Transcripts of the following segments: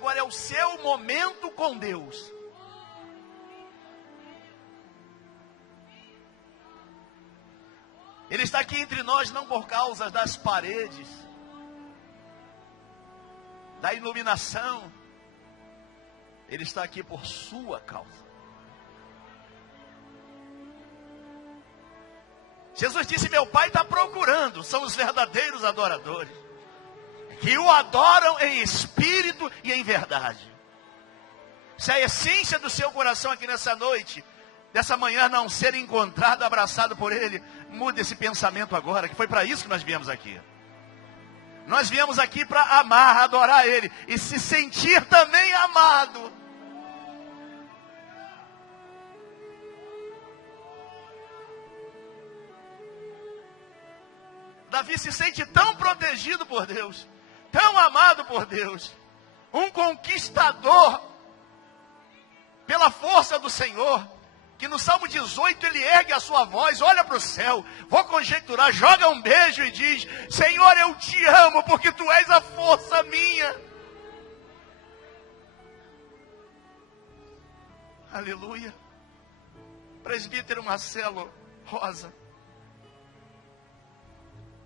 agora é o seu momento com Deus. Ele está aqui entre nós não por causa das paredes, da iluminação. Ele está aqui por sua causa. Jesus disse: meu Pai está procurando, são os verdadeiros adoradores, que o adoram em espírito e em verdade. Se a essência do seu coração aqui nessa noite, dessa manhã, não ser encontrado, abraçado por Ele, mude esse pensamento agora, que foi para isso que nós viemos aqui. Nós viemos aqui para amar, adorar Ele e se sentir também amado. Davi se sente tão protegido por Deus, tão amado por Deus, um conquistador pela força do Senhor, que no Salmo 18 ele ergue a sua voz, olha para o céu, vou conjecturar, joga um beijo e diz: Senhor, eu te amo porque tu és a força minha. Aleluia. Presbítero Marcelo Rosa,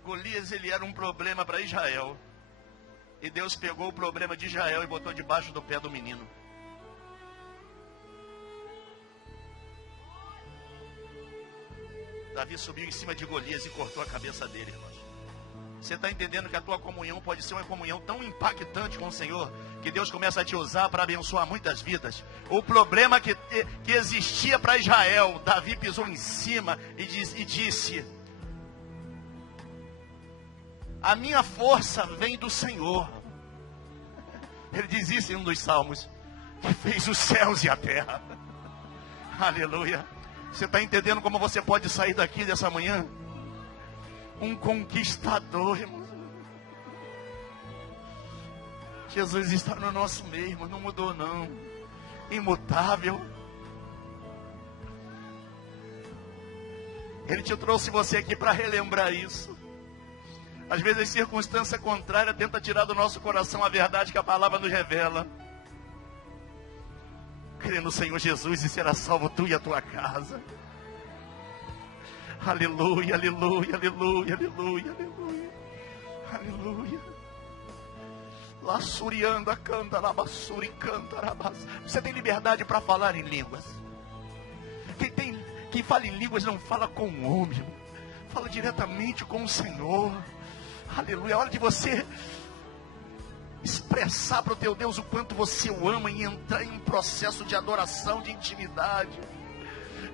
Golias, ele era um problema para Israel, e Deus pegou o problema de Israel e botou debaixo do pé do menino. Davi subiu em cima de Golias e cortou a cabeça dele, irmãos. Você está entendendo que a tua comunhão pode ser uma comunhão tão impactante com o Senhor, que Deus começa a te usar para abençoar muitas vidas. O problema que existia para Israel, Davi pisou em cima e disse: a minha força vem do Senhor. Ele diz isso em um dos salmos, que fez os céus e a terra. Aleluia. Você está entendendo como você pode sair daqui dessa manhã? Um conquistador, irmão. Jesus está no nosso meio, irmão. Não mudou não. Imutável. Ele te trouxe você aqui para relembrar isso. Às vezes a circunstância contrária tenta tirar do nosso coração a verdade que a palavra nos revela. Crê no Senhor Jesus e será salvo tu e a tua casa. Aleluia, aleluia, aleluia, aleluia, aleluia, aleluia. Lassurianda canta, labassuri canta, rabas. Você tem liberdade para falar em línguas. Quem fala em línguas não fala com o homem, fala diretamente com o Senhor. Aleluia, é hora de você expressar para o teu Deus o quanto você o ama e entrar em um processo de adoração, de intimidade.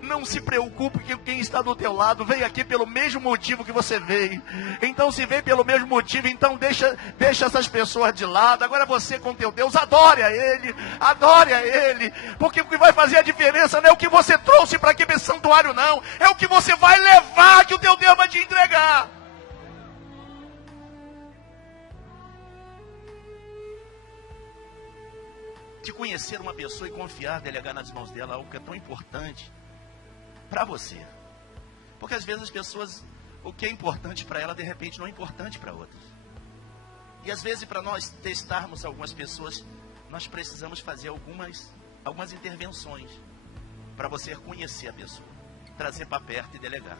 Não se preocupe que quem está do teu lado veio aqui pelo mesmo motivo que você veio. Então se veio pelo mesmo motivo, então deixa essas pessoas de lado. Agora você com teu Deus, adore a Ele, porque o que vai fazer a diferença não é o que você trouxe para aqui para esse santuário não, é o que você vai levar, que o teu Deus vai te entregar. De conhecer uma pessoa e confiar, delegar nas mãos dela algo que é tão importante para você. Porque às vezes as pessoas, o que é importante para ela, de repente não é importante para outras. E às vezes para nós testarmos algumas pessoas, nós precisamos fazer algumas intervenções para você conhecer a pessoa, trazer para perto e delegar.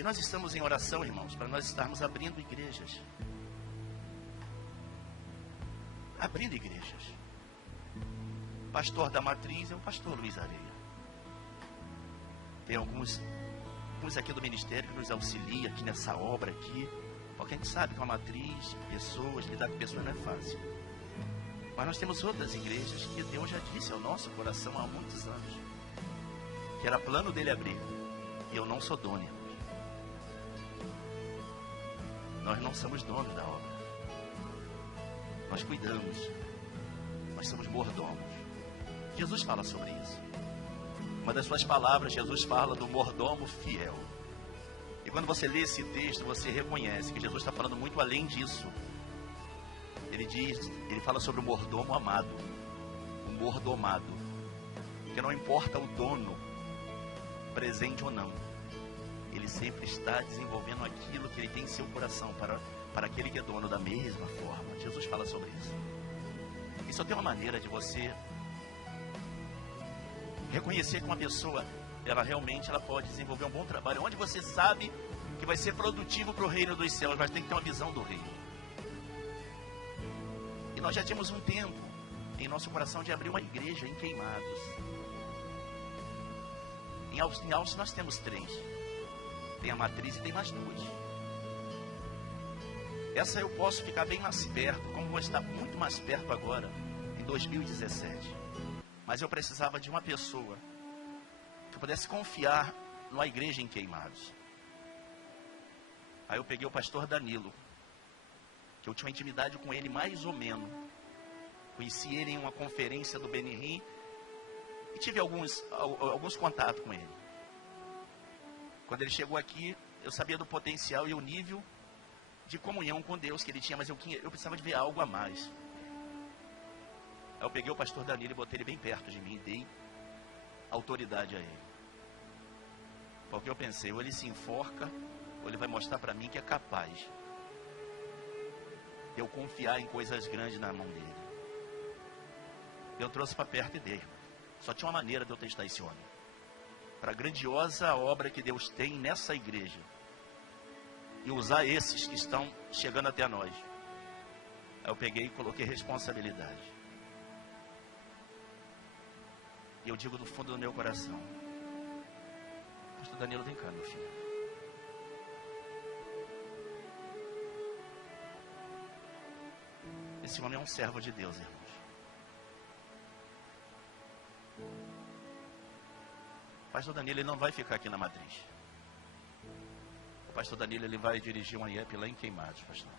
E nós estamos em oração, irmãos, para nós estarmos abrindo igrejas. Abrindo igrejas. O pastor da matriz é o pastor Luiz Areia. Tem alguns aqui do ministério que nos auxilia aqui nessa obra aqui, porque a gente sabe que uma matriz, pessoas, lidar com pessoas não é fácil. Mas nós temos outras igrejas que Deus já disse ao nosso coração há muitos anos, que era plano dele abrir, e eu não sou dono. Nós não somos donos da obra. Nós cuidamos, nós somos mordomos. Jesus fala sobre isso. Uma das suas palavras, Jesus fala do mordomo fiel. E quando você lê esse texto, você reconhece que Jesus está falando muito além disso. Ele fala sobre o mordomo amado, o mordomado, que não importa o dono, presente ou não, ele sempre está desenvolvendo aquilo que ele tem em seu coração para aquele que é dono da mesma forma. Jesus fala sobre isso. E só tem uma maneira de você reconhecer que uma pessoa, ela realmente pode desenvolver um bom trabalho, onde você sabe que vai ser produtivo para o reino dos céus, mas tem que ter uma visão do reino. E nós já tínhamos um tempo em nosso coração de abrir uma igreja em Queimados. Em Altos nós temos 3. Tem a matriz e tem mais 2. Essa eu posso ficar bem mais perto, como vou estar muito mais perto agora, em 2017. Mas eu precisava de uma pessoa que pudesse confiar numa igreja em Queimados. Aí eu peguei o pastor Danilo, que eu tinha uma intimidade com ele mais ou menos. Conheci ele em uma conferência do Benihim e tive alguns contatos com ele. Quando ele chegou aqui, eu sabia do potencial e o nível de comunhão com Deus que ele tinha, mas eu precisava de ver algo a mais. Aí eu peguei o pastor Danilo e botei ele bem perto de mim e dei autoridade a ele. Porque eu pensei, ou ele se enforca, ou ele vai mostrar para mim que é capaz de eu confiar em coisas grandes na mão dele. Eu trouxe para perto dele. Só tinha uma maneira de eu testar esse homem. Para a grandiosa obra que Deus tem nessa igreja. E usar esses que estão chegando até nós. Aí eu peguei e coloquei responsabilidade. E eu digo do fundo do meu coração: pastor Danilo, vem cá, meu filho. Esse homem é um servo de Deus, irmãos. O pastor Danilo, ele não vai ficar aqui na matriz. O pastor Danilo, ele vai dirigir uma IEP lá em Queimados, pastor.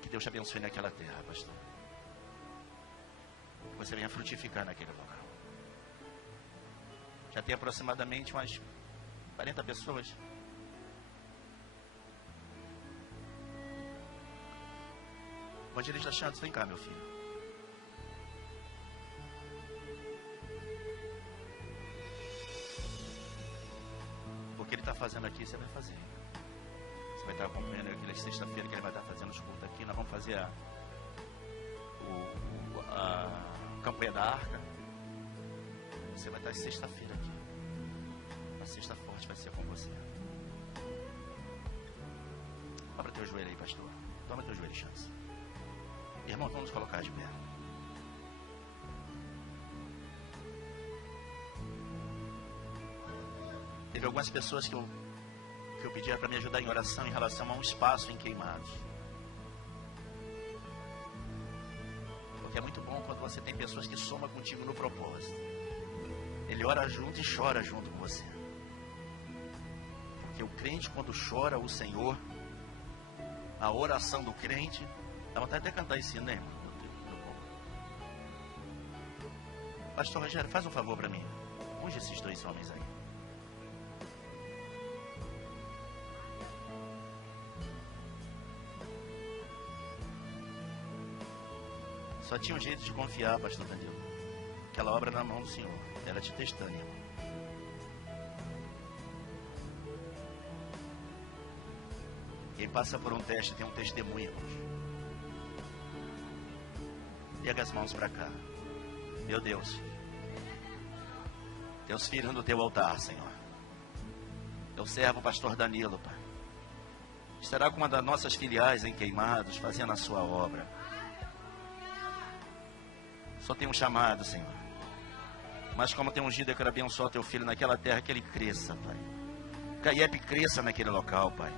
Que Deus te abençoe naquela terra, pastor. Que você venha frutificar naquele local. Já tem aproximadamente umas 40 pessoas. Evangelista Santos, vem cá, meu filho. O que ele está fazendo aqui, você vai fazer. Você vai estar acompanhando aquela sexta-feira que ele vai estar fazendo os cultos aqui. Nós vamos fazer a campanha da arca. Você vai estar sexta-feira aqui. A sexta forte vai ser com você. Abra teu joelho aí, pastor. Toma teu joelho, chance. Irmão, vamos nos colocar de pé. Teve algumas pessoas que eu pedi para me ajudar em oração em relação a um espaço em Queimados. Porque é muito bom quando você tem pessoas que somam contigo no propósito. Ele ora junto e chora junto com você. Porque o crente, quando chora o Senhor, a oração do crente, dá vontade de até cantar esse hino, né, irmão? Pastor Rogério, faz um favor para mim. Unge esses 2 homens aí. Só tinha um jeito de confiar, pastor Danilo. Aquela obra na mão do Senhor. Era te testando, irmão. Quem passa por um teste tem um testemunho, irmãos. Pega as mãos para cá. Meu Deus. Teus filhos no teu altar, Senhor. Teu servo, pastor Danilo, Pai. Estará com uma das nossas filiais em Queimados, fazendo a sua obra. Só tem um chamado, Senhor. Mas como tem ungido, eu quero abençoar teu filho naquela terra, que ele cresça, Pai. Que a IEP cresça naquele local, Pai.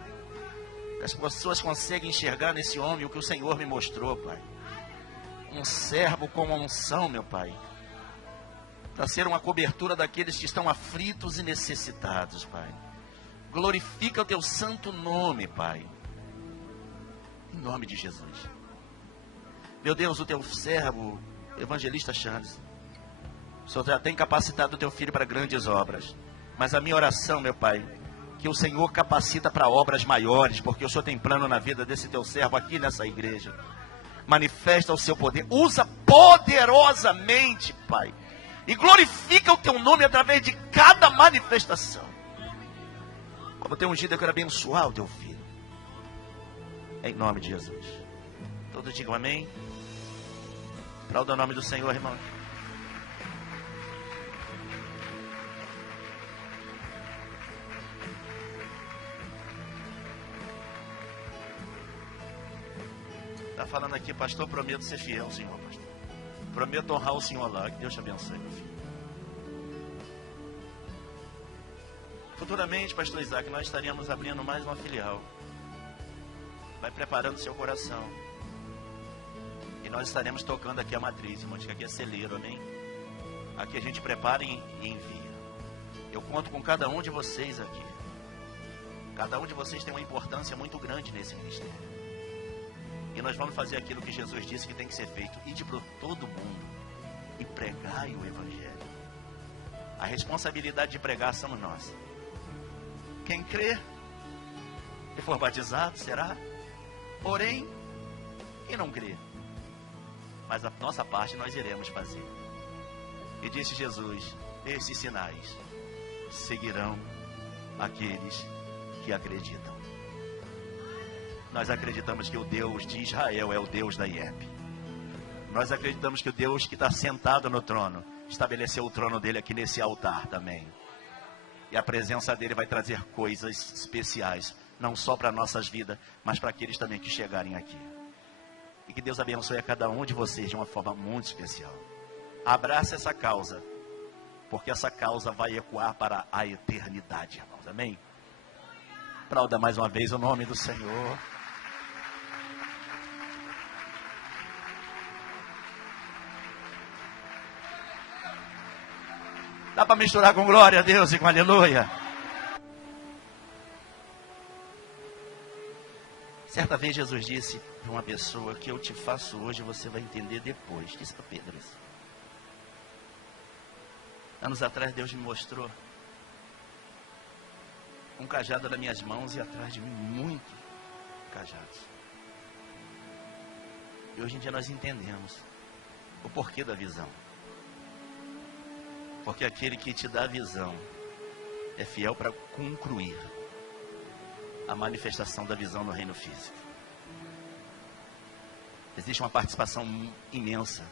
Que as pessoas conseguem enxergar nesse homem o que o Senhor me mostrou, Pai. Um servo com uma unção, meu Pai, para ser uma cobertura daqueles que estão aflitos e necessitados, Pai. Glorifica o teu santo nome, Pai. Em nome de Jesus. Meu Deus, o teu servo, evangelista Charles, o Senhor já tem capacitado o teu filho para grandes obras. Mas a minha oração, meu Pai, que o Senhor capacita para obras maiores, porque o Senhor tem plano na vida desse teu servo aqui nessa igreja. Manifesta o seu poder, usa poderosamente, Pai, e glorifica o teu nome através de cada manifestação. vou ter ungido, eu quero abençoar o teu filho. Em nome de Jesus. Todos digam amém. Aplauda o nome do Senhor, irmão. Está falando aqui, pastor, prometo ser fiel ao Senhor, pastor. Prometo honrar o Senhor lá. Que Deus te abençoe, meu filho. Futuramente, pastor Isaac, nós estaríamos abrindo mais uma filial. Vai preparando seu coração. E nós estaremos tocando aqui a matriz, irmãos, que aqui é celeiro, amém? Aqui a gente prepara e envia. Eu conto com cada um de vocês aqui. Cada um de vocês tem uma importância muito grande nesse ministério. E nós vamos fazer aquilo que Jesus disse que tem que ser feito. Ide para todo mundo e pregai o Evangelho. A responsabilidade de pregar somos nós. Quem crê e for batizado será. Porém, quem não crê, mas a nossa parte nós iremos fazer. E disse Jesus: esses sinais seguirão aqueles que acreditam. Nós acreditamos que o Deus de Israel é o Deus da IEP. Nós acreditamos que o Deus que está sentado no trono estabeleceu o trono dele aqui nesse altar também. E a presença dele vai trazer coisas especiais, não só para nossas vidas, mas para aqueles também que chegarem aqui. E que Deus abençoe a cada um de vocês de uma forma muito especial. Abraça essa causa, porque essa causa vai ecoar para a eternidade, irmãos. Amém? Aplauda mais uma vez o nome do Senhor. Dá para misturar com glória a Deus e com aleluia. Certa vez Jesus disse para uma pessoa: que eu te faço hoje, você vai entender depois. Disse para Pedro isso. Anos atrás Deus me mostrou um cajado nas minhas mãos e atrás de mim muitos cajados. E hoje em dia nós entendemos o porquê da visão. Porque aquele que te dá a visão é fiel para concluir a manifestação da visão no reino físico. Existe uma participação imensa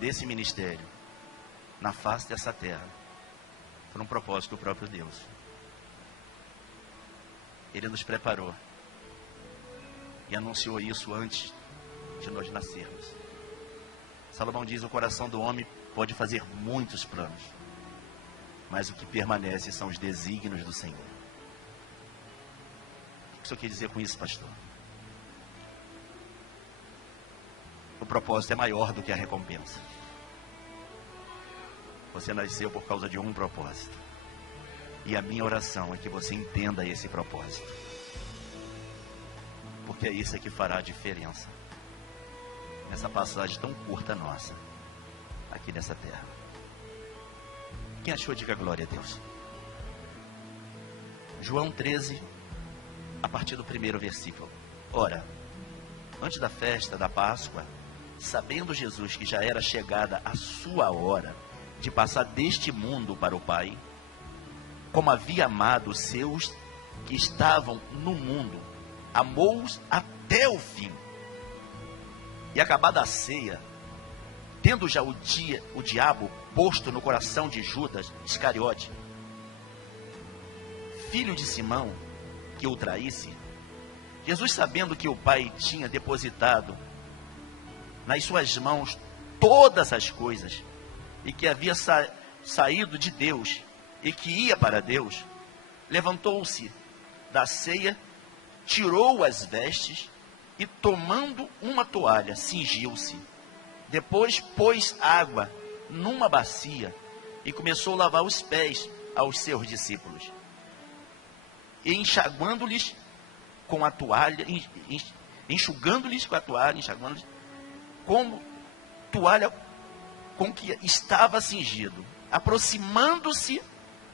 desse ministério na face dessa terra por um propósito do próprio Deus. Ele nos preparou e anunciou isso antes de nós nascermos. Salomão diz: o coração do homem pode fazer muitos planos, mas o que permanece são os desígnios do Senhor. O que o senhor quer dizer com isso, pastor? O propósito é maior do que a recompensa. Você nasceu por causa de um propósito. E a minha oração é que você entenda esse propósito. Porque é isso que fará a diferença nessa passagem tão curta nossa aqui nessa terra. Quem achou, diga glória a Deus. João 13, a partir do primeiro versículo. Ora, antes da festa da Páscoa, sabendo Jesus que já era chegada a sua hora de passar deste mundo para o Pai, como havia amado os seus que estavam no mundo, amou-os até o fim. E acabada a ceia, tendo já o diabo posto no coração de Judas Iscariote, filho de Simão, que o traísse, Jesus, sabendo que o Pai tinha depositado nas suas mãos todas as coisas, e que havia saído de Deus, e que ia para Deus, levantou-se da ceia, tirou as vestes, e tomando uma toalha, cingiu-se. Depois pôs água numa bacia e começou a lavar os pés aos seus discípulos. E enxugando-lhes com a toalha, como toalha com que estava cingido. Aproximando-se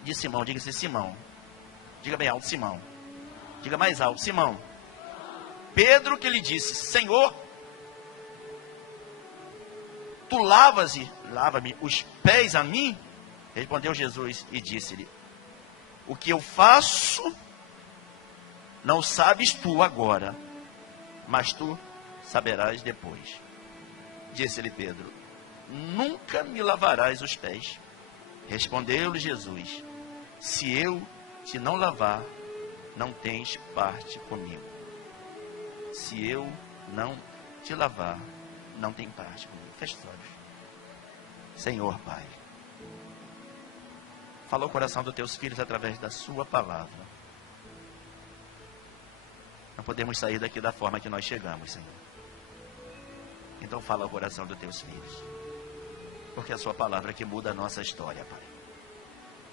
de Simão, diga-se Simão. Diga bem alto, Simão. Diga mais alto, Simão. Pedro, que lhe disse: Senhor, tu lava-me os pés a mim? Respondeu Jesus e disse-lhe: O que eu faço, não sabes tu agora, mas tu saberás depois. Disse-lhe Pedro: nunca me lavarás os pés. Respondeu-lhe Jesus: se eu te não lavar, não tens parte comigo. Se eu não te lavar, não tem parte comigo. Feche os olhos. Senhor Pai, fala o coração dos teus filhos através da sua palavra. Não podemos sair daqui da forma que nós chegamos, Senhor. Então fala o coração dos teus filhos, porque é a sua palavra que muda a nossa história, Pai.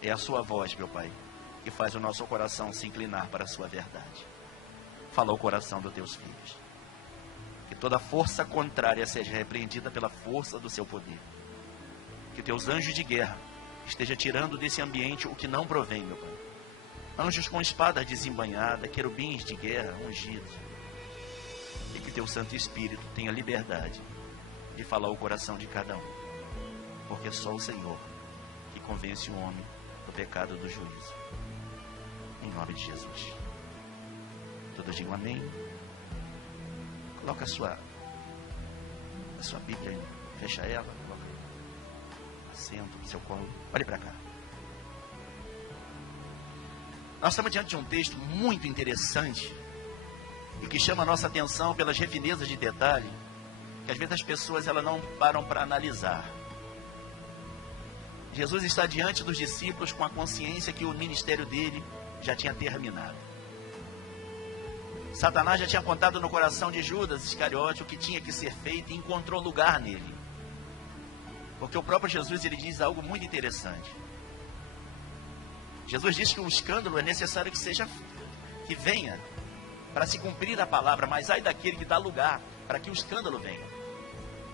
É a sua voz, meu Pai, que faz o nosso coração se inclinar para a sua verdade. Fala o coração dos teus filhos, que toda força contrária seja repreendida pela força do seu poder. Que teus anjos de guerra estejam tirando desse ambiente o que não provém, meu Pai. Anjos com espadas desembanhadas, querubins de guerra ungidos. E que teu Santo Espírito tenha liberdade de falar o coração de cada um. Porque só o Senhor que convence o homem do pecado do juízo. Em nome de Jesus. Todos digam amém. Coloca a sua Bíblia aí. Fecha ela. Coloca assento no seu colo. Olhe para cá. Nós estamos diante de um texto muito interessante e que chama a nossa atenção pelas refinezas de detalhe que às vezes as pessoas elas não param para analisar. Jesus está diante dos discípulos com a consciência que o ministério dele já tinha terminado. Satanás já tinha apontado no coração de Judas Iscariote o que tinha que ser feito e encontrou lugar nele. Porque o próprio Jesus ele diz algo muito interessante. Jesus diz que o escândalo é necessário que venha para se cumprir a palavra, mas ai daquele que dá lugar para que o escândalo venha.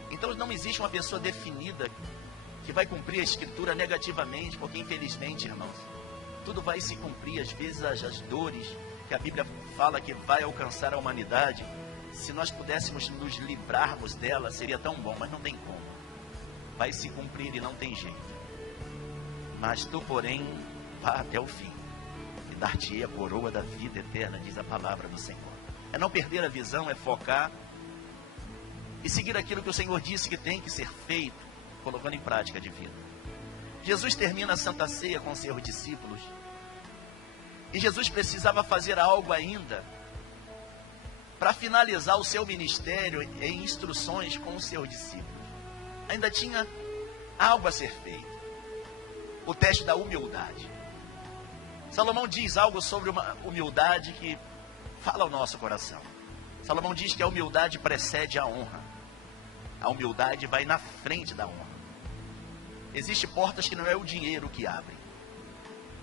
Então não existe uma pessoa definida que vai cumprir a escritura negativamente, porque infelizmente, irmãos, tudo vai se cumprir, às vezes as dores que a Bíblia fala que vai alcançar a humanidade, se nós pudéssemos nos livrarmos dela, seria tão bom, mas não tem como. Vai se cumprir e não tem jeito. Mas tu, porém, vá até o fim, e dar-te-ei a coroa da vida eterna, diz a palavra do Senhor. É não perder a visão, é focar e seguir aquilo que o Senhor disse que tem que ser feito, colocando em prática de vida. Jesus termina a Santa Ceia com seus discípulos, e Jesus precisava fazer algo ainda para finalizar o seu ministério em instruções com os seus discípulos. Ainda tinha algo a ser feito, o teste da humildade. Salomão diz algo sobre uma humildade que fala ao nosso coração. Salomão diz que a humildade precede a honra. A humildade vai na frente da honra. Existem portas que não é o dinheiro que abre.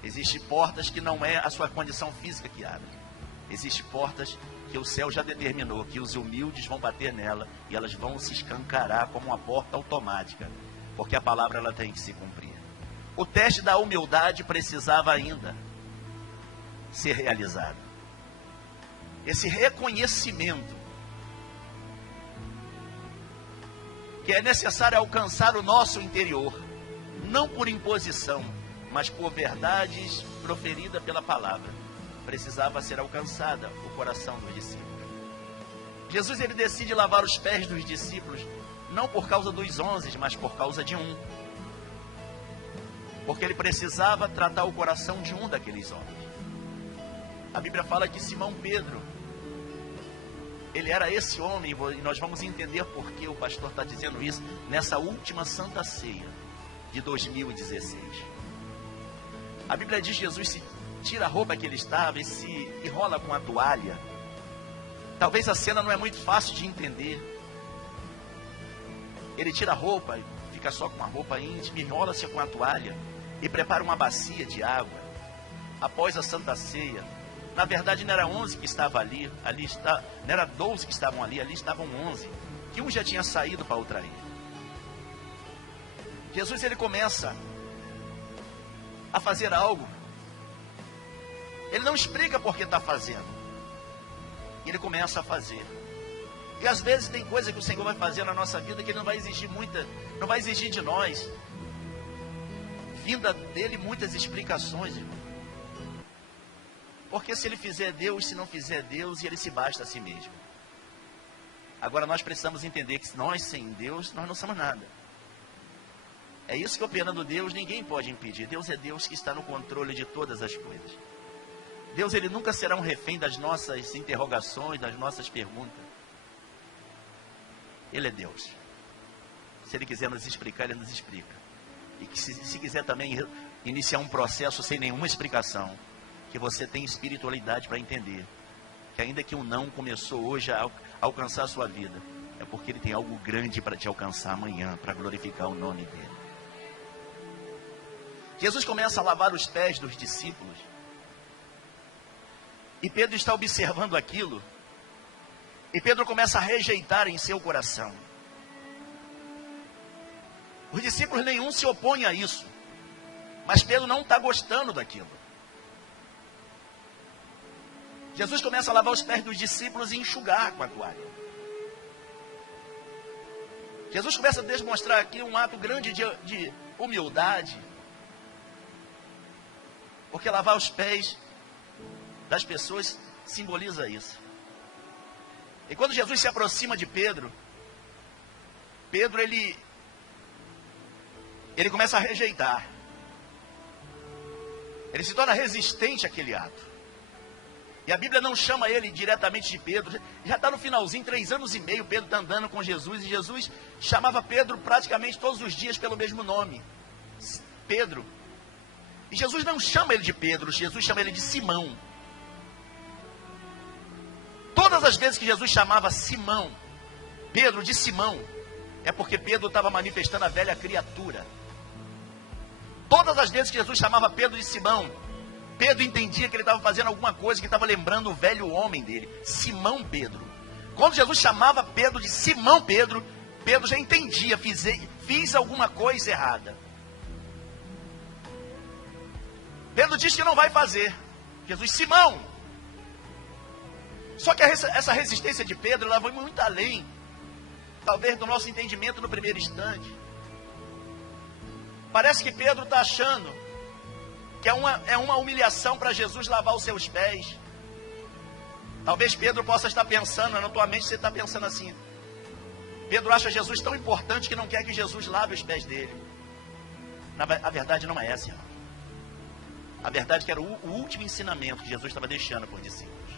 Existem portas que não é a sua condição física que abre. Existem portas que o céu já determinou que os humildes vão bater nela e elas vão se escancarar como uma porta automática, porque a palavra ela tem que se cumprir. O teste da humildade precisava ainda ser realizado. Esse reconhecimento que é necessário alcançar o nosso interior, não por imposição, mas por verdades proferidas pela palavra, precisava ser alcançada o coração dos discípulos. Jesus ele decide lavar os pés dos discípulos, não por causa dos 11, mas por causa de um. Porque ele precisava tratar o coração de um daqueles homens. A Bíblia fala que Simão Pedro, ele era esse homem, e nós vamos entender por que o pastor está dizendo isso, nessa última Santa Ceia de 2016. A Bíblia diz que Jesus se tira a roupa que ele estava e se enrola com a toalha. Talvez a cena não é muito fácil de entender. Ele tira a roupa, fica só com a roupa íntima, enrola-se com a toalha e prepara uma bacia de água. Após a Santa Ceia, na verdade não era 11 que estavam ali não era 12 que estavam ali estavam 11, que um já tinha saído para o trair. Jesus ele começa a fazer algo. Ele não explica por que está fazendo. Ele começa a fazer. E às vezes tem coisa que o Senhor vai fazer na nossa vida que Ele não vai exigir não vai exigir de nós, vinda dele muitas explicações, irmão. Porque se ele fizer Deus, se não fizer Deus, e ele se basta a si mesmo. Agora nós precisamos entender que nós sem Deus, nós não somos nada. É isso que operando Deus, ninguém pode impedir. Deus é Deus que está no controle de todas as coisas. Deus, ele nunca será um refém das nossas interrogações, das nossas perguntas. Ele é Deus. Se ele quiser nos explicar, ele nos explica. E que se quiser também iniciar um processo sem nenhuma explicação, que você tem espiritualidade para entender que ainda que o não começou hoje a alcançar a sua vida, é porque ele tem algo grande para te alcançar amanhã, para glorificar o nome dele. Jesus começa a lavar os pés dos discípulos, e Pedro está observando aquilo, e Pedro começa a rejeitar em seu coração. Os discípulos nenhum se opõem a isso, mas Pedro não está gostando daquilo. Jesus começa a lavar os pés dos discípulos e enxugar com a toalha. Jesus começa a demonstrar aqui um ato grande de humildade, porque lavar os pés das pessoas simboliza isso. E quando Jesus se aproxima de Pedro, ele começa a rejeitar. Ele se torna resistente àquele ato. E a Bíblia não chama ele diretamente de Pedro. Já está no finalzinho, 3 anos e meio, Pedro está andando com Jesus. E Jesus chamava Pedro praticamente todos os dias pelo mesmo nome. Pedro. E Jesus não chama ele de Pedro, Jesus chama ele de Simão. Todas as vezes que Jesus chamava Simão, Pedro de Simão, é porque Pedro estava manifestando a velha criatura. Todas as vezes que Jesus chamava Pedro de Simão, Pedro entendia que ele estava fazendo alguma coisa, que estava lembrando o velho homem dele, Simão Pedro. Quando Jesus chamava Pedro de Simão Pedro, Pedro já entendia, fiz alguma coisa errada. Pedro disse que não vai fazer. Jesus, Simão. Só que essa resistência de Pedro, ela vai muito além, talvez, do nosso entendimento no primeiro instante. Parece que Pedro está achando que é uma humilhação para Jesus lavar os seus pés. Talvez Pedro possa estar pensando, na tua mente você está pensando assim: Pedro acha Jesus tão importante que não quer que Jesus lave os pés dele. A verdade não é essa, irmão. A verdade é que era o último ensinamento que Jesus estava deixando para os discípulos.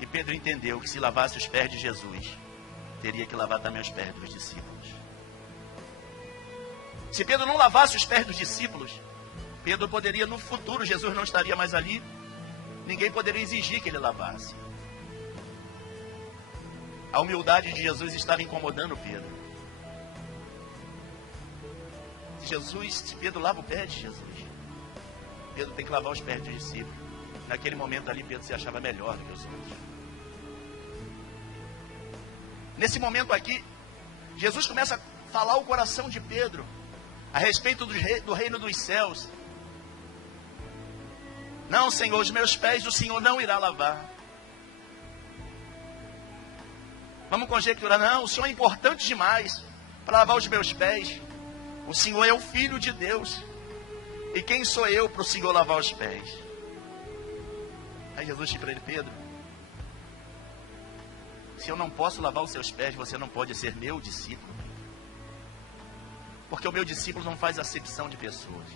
E Pedro entendeu que se lavasse os pés de Jesus, teria que lavar também os pés dos discípulos. Se Pedro não lavasse os pés dos discípulos, Pedro poderia, no futuro, Jesus não estaria mais ali, ninguém poderia exigir que ele lavasse. A humildade de Jesus estava incomodando Pedro. Se Pedro lava o pé de Jesus, Pedro tem que lavar os pés dos discípulos. Naquele momento ali, Pedro se achava melhor do que os outros. Nesse momento aqui, Jesus começa a falar o coração de Pedro a respeito do reino dos céus. Não, Senhor, os meus pés o Senhor não irá lavar. Vamos conjecturar, não, o Senhor é importante demais para lavar os meus pés. O Senhor é o Filho de Deus. E quem sou eu para o Senhor lavar os pés? Aí Jesus disse para ele: Pedro, se eu não posso lavar os seus pés, você não pode ser meu discípulo. Porque o meu discípulo não faz acepção de pessoas.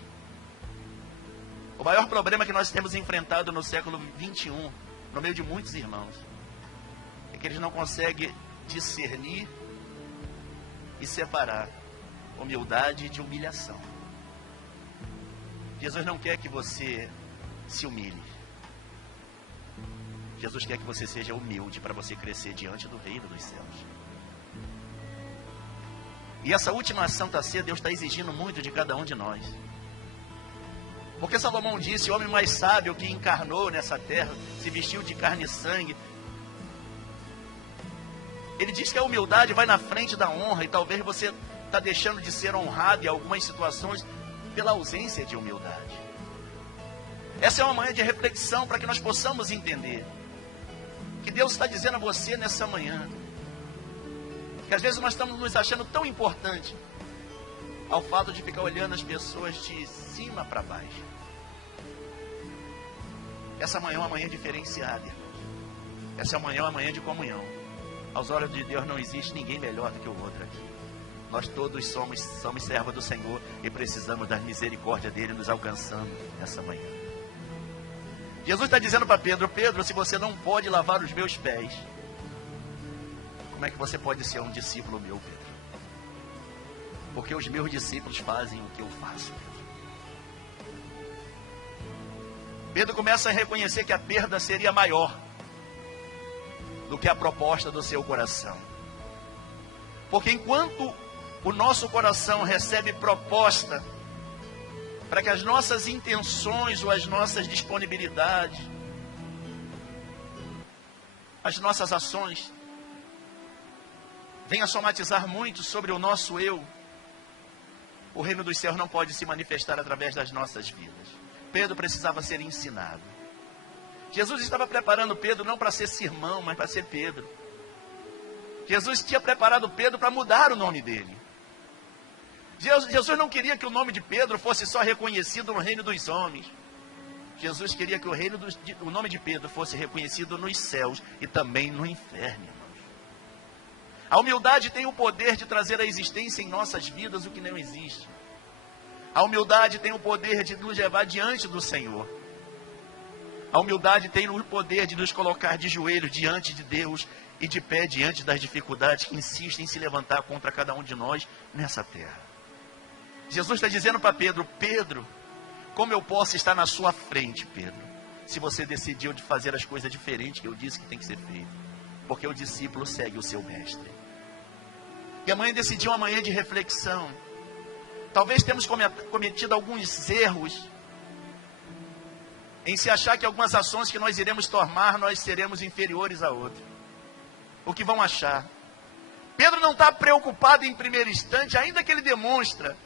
O maior problema que nós temos enfrentado no século 21, no meio de muitos irmãos, é que eles não conseguem discernir e separar humildade de humilhação. Jesus não quer que você se humilhe. Jesus quer que você seja humilde para você crescer diante do reino dos céus. E essa última Santa Ceia, Deus está exigindo muito de cada um de nós. Porque Salomão disse: o homem mais sábio que encarnou nessa terra, se vestiu de carne e sangue. Ele diz que a humildade vai na frente da honra, e talvez você está deixando de ser honrado em algumas situações pela ausência de humildade. Essa é uma manhã de reflexão para que nós possamos entender que Deus está dizendo a você nessa manhã, que às vezes nós estamos nos achando tão importante ao fato de ficar olhando as pessoas de cima para baixo. Essa manhã é uma manhã diferenciada. Essa manhã é uma manhã de comunhão. Aos olhos de Deus não existe ninguém melhor do que o outro aqui. Nós todos somos servos do Senhor e precisamos da misericórdia dele nos alcançando nessa manhã. Jesus está dizendo para Pedro: Pedro, se você não pode lavar os meus pés, como é que você pode ser um discípulo meu, Pedro? Porque os meus discípulos fazem o que eu faço, Pedro. Pedro começa a reconhecer que a perda seria maior do que a proposta do seu coração. Porque enquanto o nosso coração recebe proposta para que as nossas intenções ou as nossas disponibilidades, as nossas ações venham a somatizar muito sobre o nosso eu, o reino dos céus não pode se manifestar através das nossas vidas. Pedro precisava ser ensinado. Jesus estava preparando Pedro não para ser sermão, mas para ser Pedro. Jesus tinha preparado Pedro para mudar o nome dele. Jesus não queria que o nome de Pedro fosse só reconhecido no reino dos homens. Jesus queria que o nome de Pedro fosse reconhecido nos céus e também no inferno. A humildade tem o poder de trazer à existência em nossas vidas o que não existe. A humildade tem o poder de nos levar diante do Senhor. A humildade tem o poder de nos colocar de joelhos diante de Deus e de pé diante das dificuldades que insistem em se levantar contra cada um de nós nessa terra. Jesus está dizendo para Pedro: Pedro, como eu posso estar na sua frente, Pedro, se você decidiu de fazer as coisas diferentes que eu disse que tem que ser feito? Porque o discípulo segue o seu mestre. E amanhã decidiu uma manhã de reflexão. Talvez temos cometido alguns erros em se achar que algumas ações que nós iremos tomar, nós seremos inferiores a outras. O que vão achar? Pedro não está preocupado em primeiro instante, ainda que ele demonstra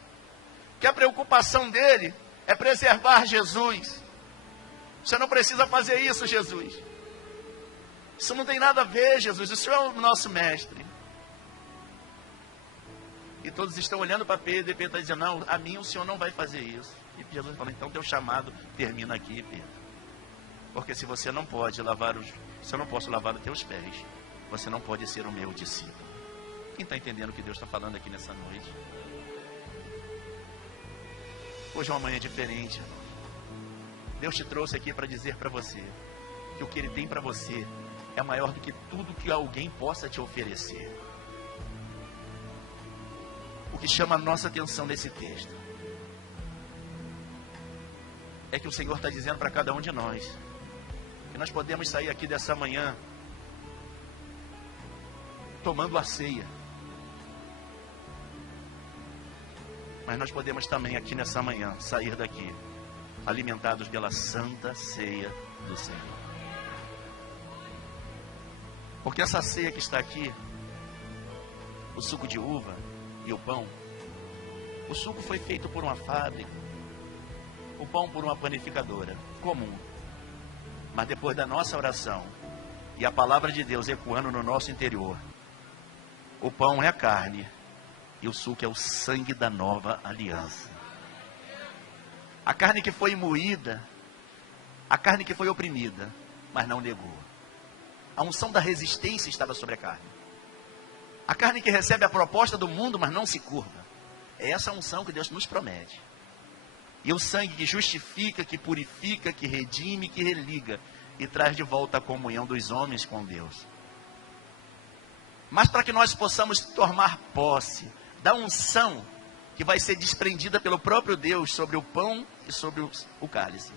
que a preocupação dele é preservar Jesus. Você não precisa fazer isso, Jesus. Isso não tem nada a ver, Jesus. O Senhor é o nosso mestre. E todos estão olhando para Pedro, e Pedro está dizendo: não, a mim o Senhor não vai fazer isso. E Jesus falou: então teu chamado termina aqui, Pedro. Porque se você não pode se eu não posso lavar os teus pés, você não pode ser o meu discípulo. Quem está entendendo o que Deus está falando aqui nessa noite? Hoje é uma manhã diferente. Deus te trouxe aqui para dizer para você que o que Ele tem para você é maior do que tudo que alguém possa te oferecer. O que chama a nossa atenção nesse texto é que o Senhor está dizendo para cada um de nós que nós podemos sair aqui dessa manhã tomando a ceia, mas nós podemos também aqui nessa manhã sair daqui alimentados pela santa ceia do Senhor. Porque essa ceia que está aqui, o suco de uva e o pão, o suco foi feito por uma fábrica, o pão por uma panificadora comum. Mas depois da nossa oração e a palavra de Deus ecoando no nosso interior, o pão é a carne e o suco é o sangue da nova aliança. A carne que foi moída, a carne que foi oprimida, mas não negou. A unção da resistência estava sobre a carne. A carne que recebe a proposta do mundo, mas não se curva. É essa unção que Deus nos promete. E o sangue que justifica, que purifica, que redime, que religa e traz de volta a comunhão dos homens com Deus. Mas para que nós possamos tomar posse da unção que vai ser desprendida pelo próprio Deus sobre o pão e sobre o cálice,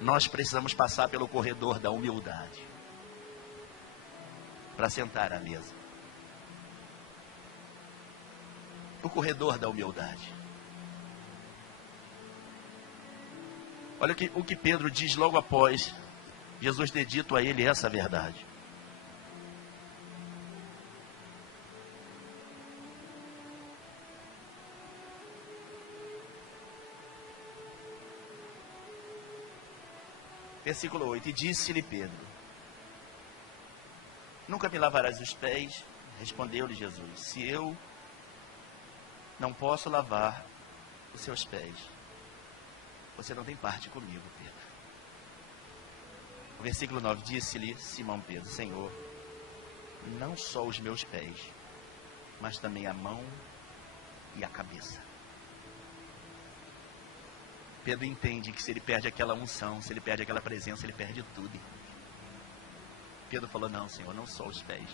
nós precisamos passar pelo corredor da humildade para sentar à mesa. O corredor da humildade. Olha o que Pedro diz logo após Jesus ter dito a ele essa verdade. Versículo 8. E disse-lhe Pedro: nunca me lavarás os pés? Respondeu-lhe Jesus: se eu não posso lavar os seus pés, você não tem parte comigo, Pedro. O versículo 9, disse-lhe Simão Pedro: Senhor, não só os meus pés, mas também a mão e a cabeça. Pedro entende que se ele perde aquela unção, se ele perde aquela presença, ele perde tudo. Pedro falou: não, Senhor, não só os pés.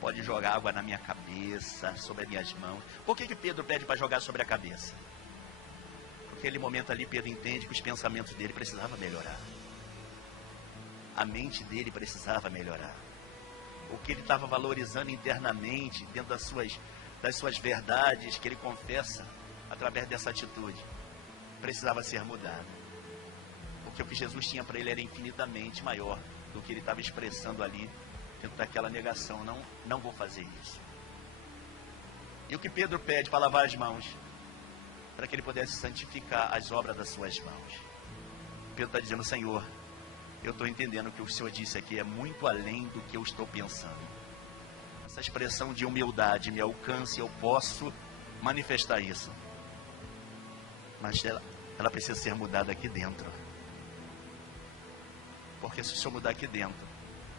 Pode jogar água na minha cabeça, sobre as minhas mãos. Por que Pedro pede para jogar sobre a cabeça? Porque naquele momento ali Pedro entende que os pensamentos dele precisavam melhorar. A mente dele precisava melhorar. O que ele estava valorizando internamente, dentro das suas verdades que ele confessa através dessa atitude, precisava ser mudado. Porque o que Jesus tinha para ele era infinitamente maior do que ele estava expressando ali dentro daquela negação. Não vou fazer isso. E o que Pedro pede para lavar as mãos? Para que ele pudesse santificar as obras das suas mãos. Pedro está dizendo: Senhor, eu estou entendendo que o Senhor disse aqui é muito além do que eu estou pensando. Essa expressão de humildade me alcança e eu posso manifestar isso. Mas ela precisa ser mudada aqui dentro. Porque se o Senhor mudar aqui dentro,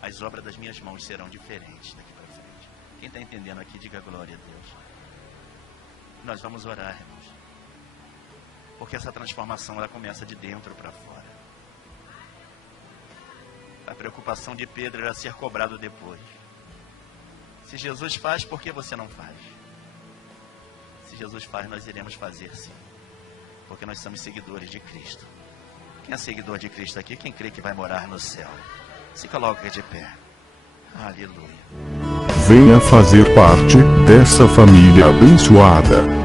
as obras das minhas mãos serão diferentes daqui para frente. Quem está entendendo aqui, diga glória a Deus. Nós vamos orar, irmãos. Porque essa transformação, ela começa de dentro para fora. A preocupação de Pedro era ser cobrado depois. Se Jesus faz, por que você não faz? Se Jesus faz, nós iremos fazer sim. Porque nós somos seguidores de Cristo. Quem é seguidor de Cristo aqui? Quem crê que vai morar no céu? Se coloca de pé. Aleluia. Venha fazer parte dessa família abençoada.